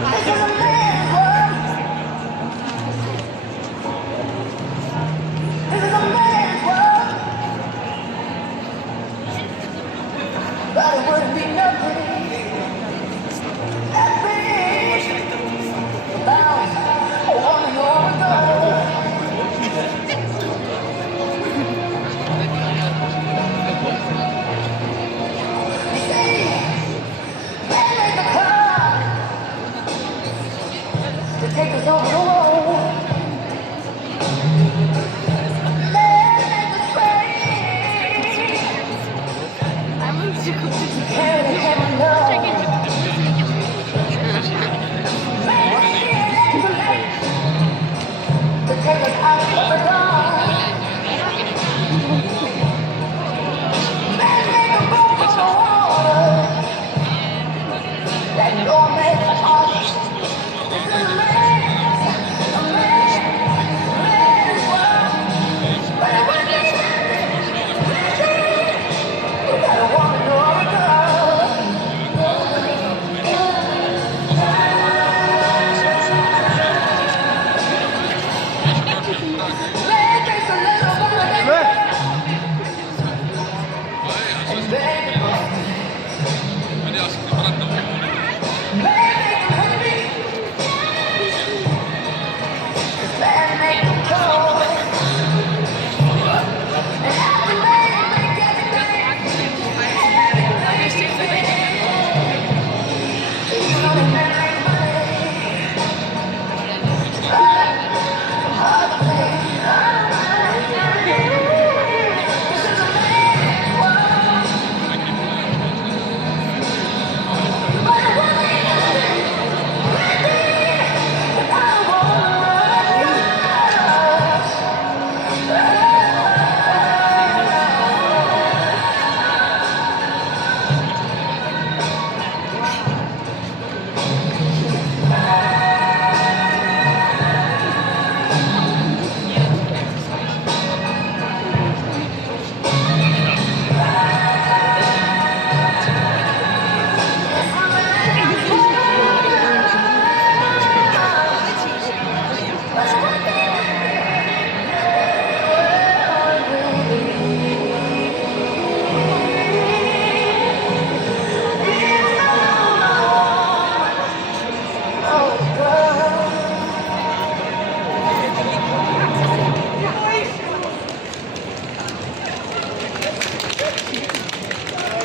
This is a man's world. This is a man's world. But it wouldn't be nothing. Without a woman or a girl. Take us over the road. Let the train carry heaven love. To take us out of the dark. Let's make a boat on the water. That your man